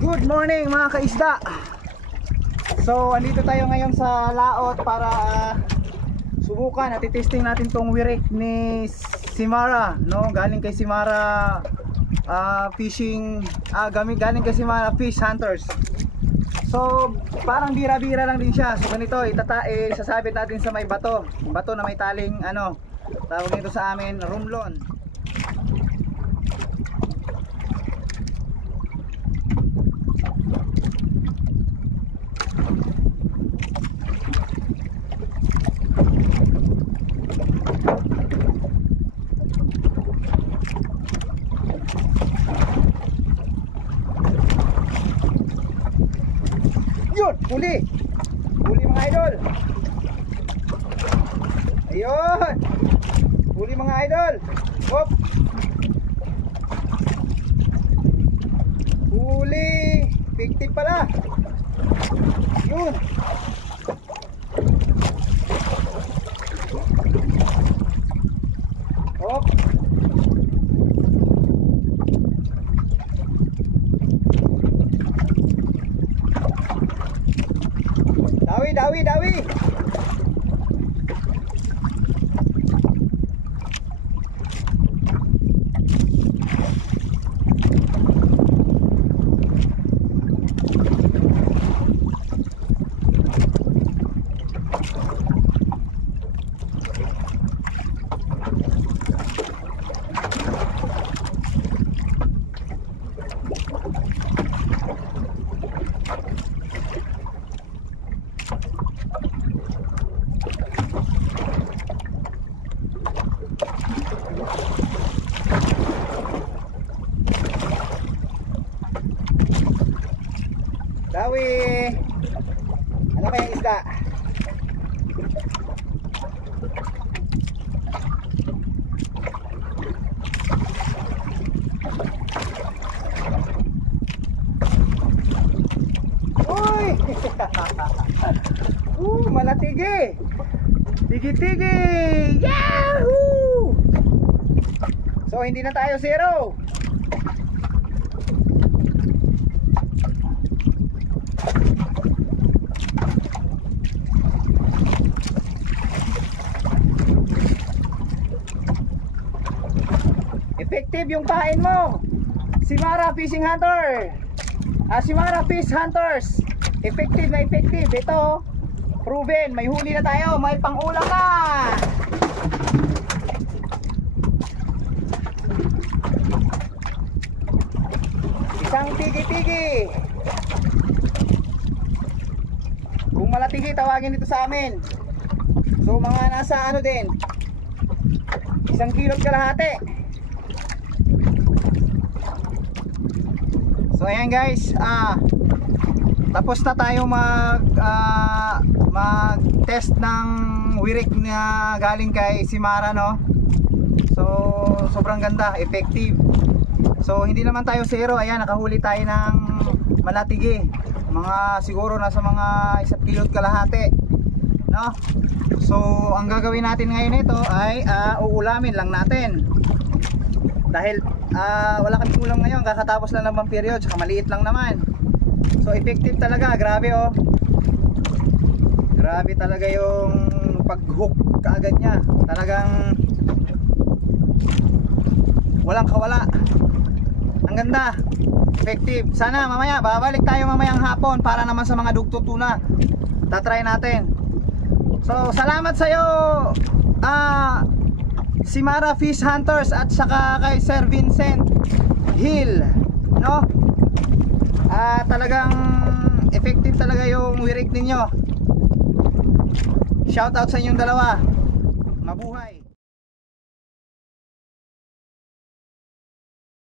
Good morning mga kaisda. So andito tayo ngayon sa laot para subukan at i-testing natin tong wirik ni Simara, no? Galing kay Simara fishing, galing kay Simara Fish Hunters. So parang bira-bira lang din siya. So ganito, sasabit natin sa may bato na may taling tawag nito sa amin, rumlon. Yun, huli mga idol. Ayun, huli mga idol. Hop, huli, fiktif pala. Yun, hop. Dawi. Dawi. Ano kayang isda? Uy! Malatigi. Tigi-tigi. Yahoo! So hindi na tayo zero. Effective yung pain mo, Simara Fishing Hunter. Simara Fish Hunters. Effective na effective. Ito, proven. May huli na tayo. May pang-ulam na. Isang tigi-tigi. Kung malatigi, tawagin dito sa amin. So mga nasa din, 1 kilot kalahati. So ayan guys, tapos na tayo mag-test ng wirik na galing kay Simara, no? So sobrang ganda, effective. So hindi naman tayo zero. Ayan, nakahuli tayo ng malatigi. Siguro nasa mga 1 kilot kalahati, no? So ang gagawin natin ngayon ito ay uulamin lang natin. Dahil wala kami ulam ngayon, kakatapos lang naman period, saka maliit lang naman. So effective talaga, grabe oh. Grabe talaga yung pag-hook kaagad niya. Talagang walang kawala. Ang ganda, effective. Sana mamaya, babalik tayo mamayang hapon para naman sa mga dugto tuna. Tatry natin. So salamat sa'yo, Simara Fish Hunters, at saka kay Sir Vincent Hill, no? Talagang effective talaga yung wirik ninyo. Shout out sa inyong dalawa. Mabuhay.